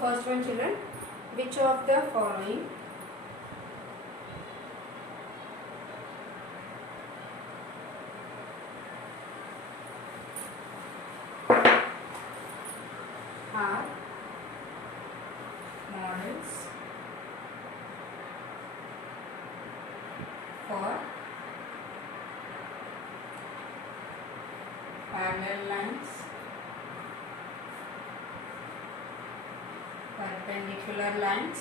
first one, children, which of the following are models for parallel lines, perpendicular lines,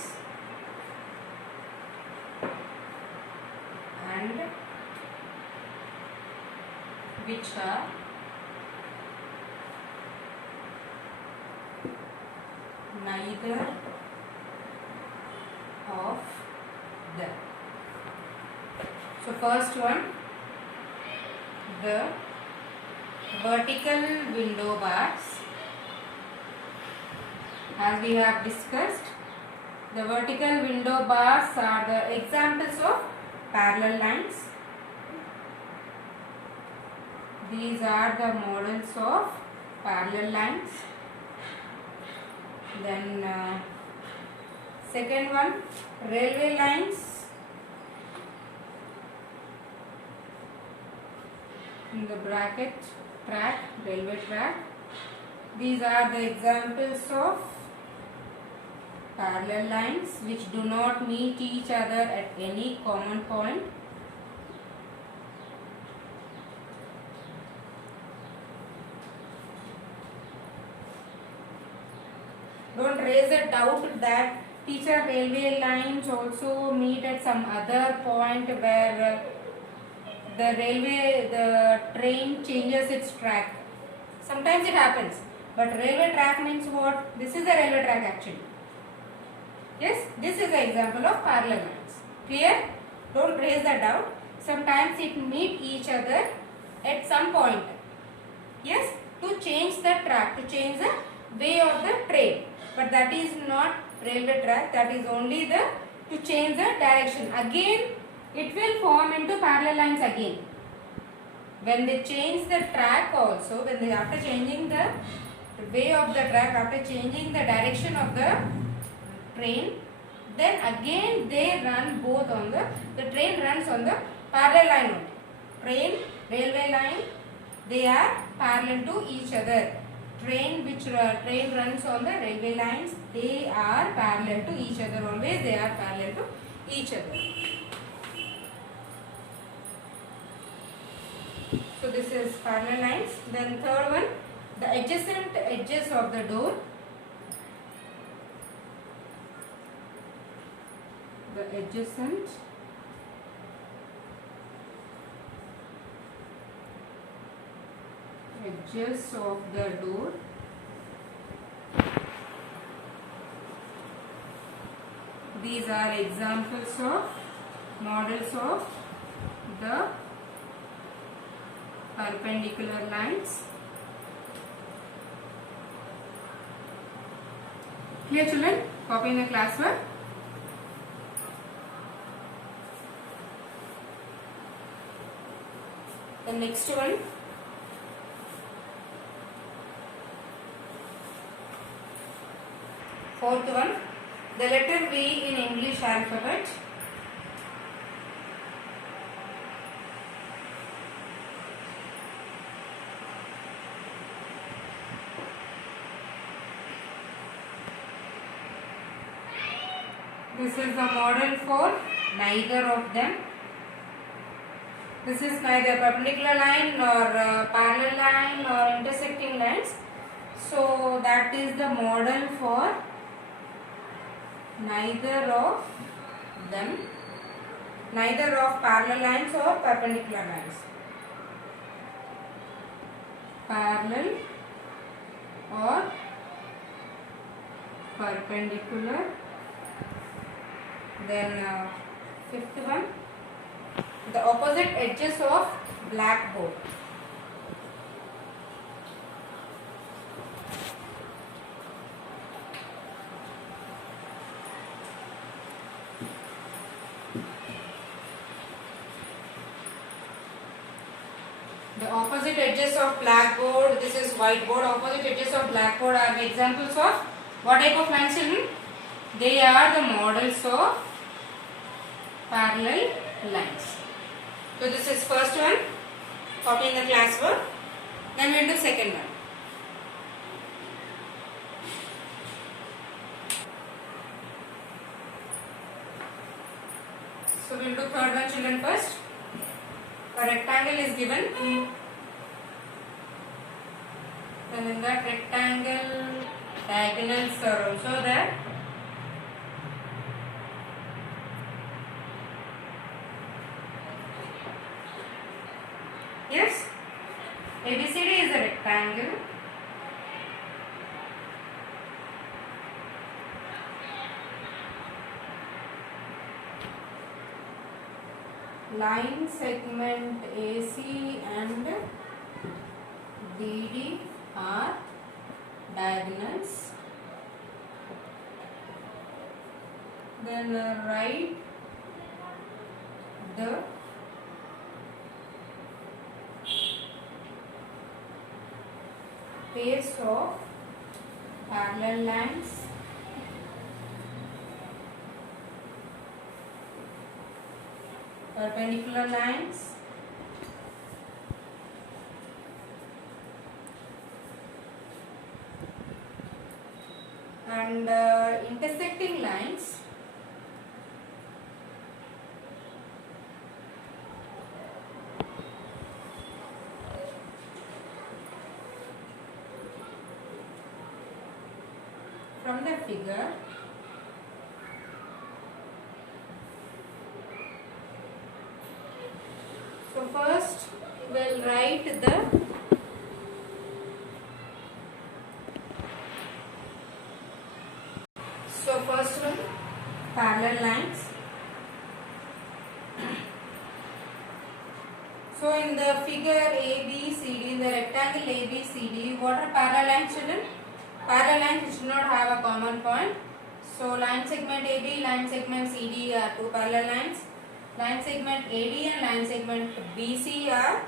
and which are neither of them. So first one, the vertical window bars. As we have discussed, the vertical window bars are the examples of parallel lines. These are the models of parallel lines. Then second one, railway lines. In the bracket, track, railway track. These are the examples of parallel lines which do not meet each other at any common point. Don't raise a doubt that teacher, railway lines also meet at some other point where the train changes its track. Sometimes it happens, but railway track means what? This is a railway track actually. Yes, this is an example of parallel lines. Clear? Don't raise the doubt. Sometimes it meet each other at some point. Yes, to change the track, to change the way of the train. But that is not railway track. That is only to change the direction. Again, it will form into parallel lines again. When they change the track also, after changing the way of the track, after changing the direction of the train, then again they run both on the train runs on the parallel line only. Train, railway line, they are parallel to each other. Train runs on the railway lines, they are parallel to each other always. They are parallel to each other. So this is parallel lines. Then third one, the adjacent edges of the door. The adjacent edges of the door these are examples of models of the perpendicular lines. Clear, children? Copy in the classwork. The next one, fourth one, the letter V in English alphabet. This is the model for neither of them. This is neither perpendicular line nor parallel line or intersecting lines. So that is the model for neither of them, neither of parallel lines or perpendicular lines. Parallel or perpendicular. Then fifth one, the opposite edges of blackboard. The opposite edges of blackboard, this is whiteboard, opposite edges of blackboard are the examples of What type of lines, children? They are the models of parallel lines. So this is first one, copy in the classwork. Then we will do second one. So we will do third one, children, first. A rectangle is given. Then in that rectangle, diagonals are also there. Yes, ABCD is a rectangle. Line segment AC and DD are diagonals. Then write the pairs of parallel lines perpendicular lines and intersecting lines from the figure. So first we'll write the first one, parallel lines. So in the figure ABCD, in the rectangle ABCD, what are parallel lines, children? Parallel lines which do not have a common point. So line segment AB, line segment CD are two parallel lines. Line segment AD and line segment BC are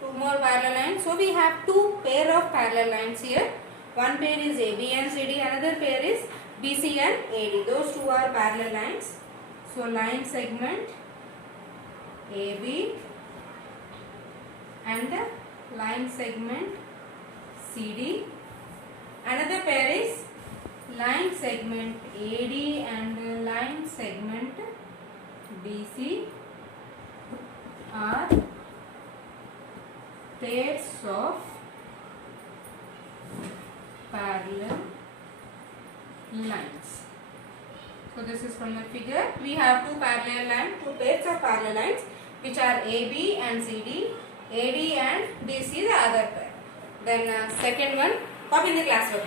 two more parallel lines. So we have two pair of parallel lines here. One pair is AB and CD, another pair is BC and AD. Those two are parallel lines. So line segment AB and line segment CD. Another pair is line segment AD and line segment BC are pairs of parallel lines. So this is from the figure. We have two parallel lines, two pairs of parallel lines which are AB and CD, AD and BC the other pair. Then second one, copy in the classwork.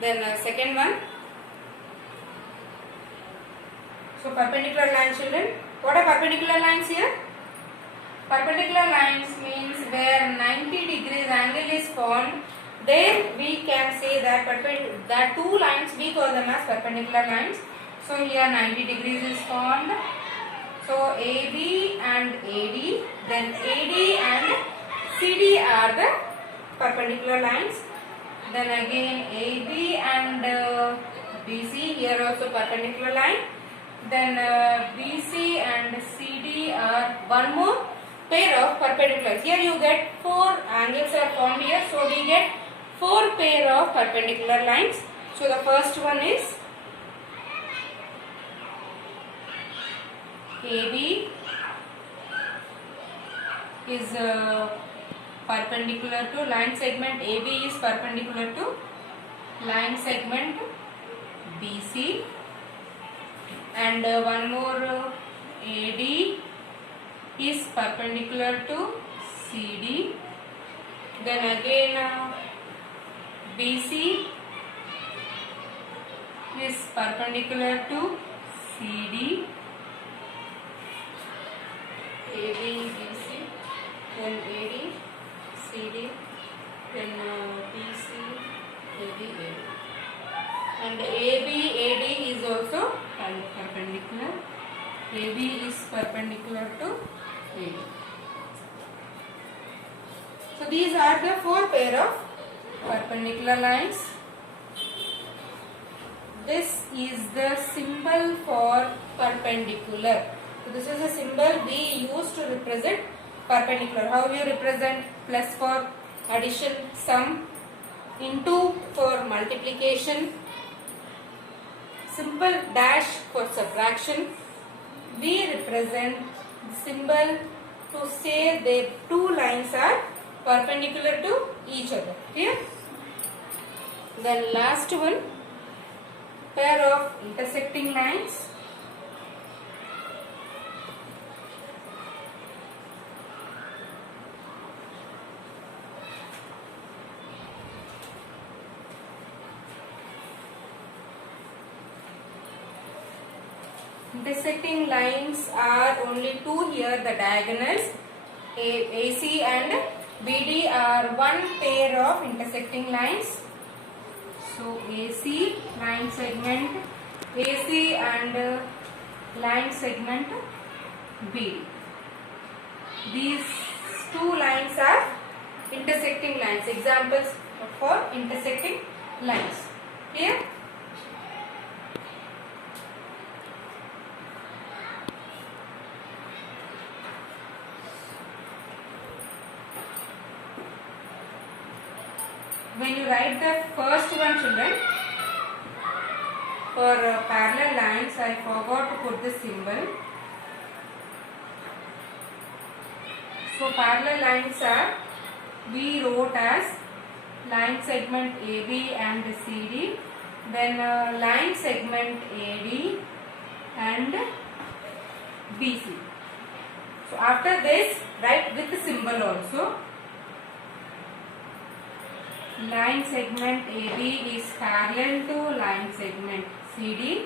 Then second one. So perpendicular lines, children. What are perpendicular lines here? Perpendicular lines means where 90 degrees angle is formed. There we can say that two lines we call them as perpendicular lines. So here 90 degrees is formed. So AB and AD, then AD and CD are the perpendicular lines. Then again AB and BC, here also perpendicular line. Then BC and CD are one more pair of perpendiculars. Here you get four angles are formed here. So we get four pair of perpendicular lines. So the first one is AB is perpendicular to line segment AB is perpendicular to line segment BC, and one more AD is perpendicular to CD. Then again BC is perpendicular to CD. AB, BC, then AD, CD, then BC, AB, AD. And AB, AD is also perpendicular. AB is perpendicular to AD. So these are the four pair of perpendicular lines. This is the symbol for perpendicular. So this is a symbol we use to represent perpendicular. How you represent? Plus for addition, sum, into for multiplication, simple dash for subtraction. We represent the symbol to say the two lines are perpendicular to each other. Clear? Then last one, pair of intersecting lines. Intersecting lines are only two here, the diagonals. AC and BD are one pair of intersecting lines. So AC line segment AC and line segment BD. These two lines are intersecting lines. Examples for intersecting lines. Clear? When you write the first one, children, for parallel lines, I forgot to put the symbol. So parallel lines are, we wrote as line segment AB and CD, then line segment AD and BC. So after this, write with the symbol also. Line segment AB is parallel to line segment CD.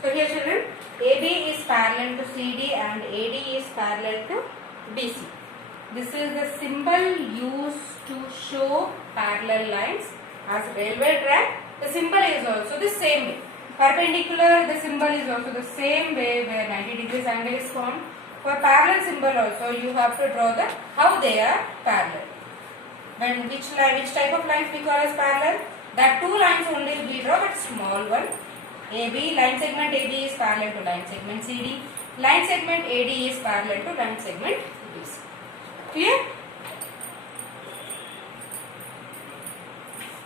So here children, AB is parallel to CD and AD is parallel to BC. This is the symbol used to show parallel lines. As railway track, the symbol is also the same way. Perpendicular, the symbol is also the same way where 90 degrees angle is formed. For parallel symbol also, you have to draw the how they are parallel. When which type of lines we call as parallel? That two lines only we draw, but small one. AB, line segment AB is parallel to line segment CD. Line segment AD is parallel to line segment BC. Clear?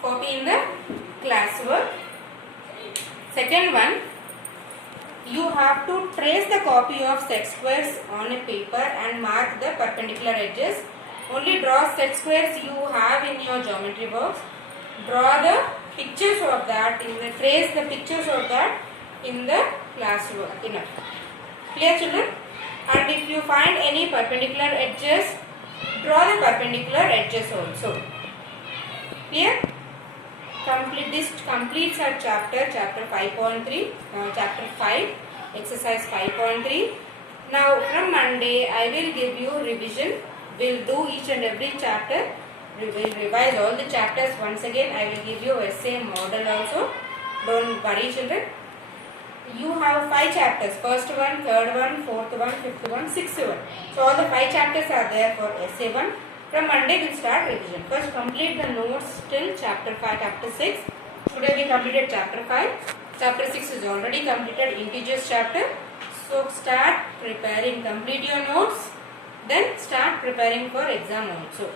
Copy in the classwork. Second one, you have to trace the copy of set squares on a paper and mark the perpendicular edges. Only draw set squares you have in your geometry box. Draw the pictures of that trace the pictures of that in the classwork. Clear children? And if you find any perpendicular edges, draw the perpendicular edges also. Clear? This completes our chapter 5.3, chapter 5, exercise 5.3. Now from Monday I will give you revision. We will do each and every chapter. We will revise all the chapters once again. I will give you essay model also. Don't worry children. You have 5 chapters. First one, third one, fourth one, fifth one, sixth one. So all the 5 chapters are there for essay 1. From Monday we will start revision. First complete the notes till chapter 5, chapter 6. Today we completed chapter 5. Chapter 6 is already completed, integers chapter. So start preparing, complete your notes. Then start preparing for exam also.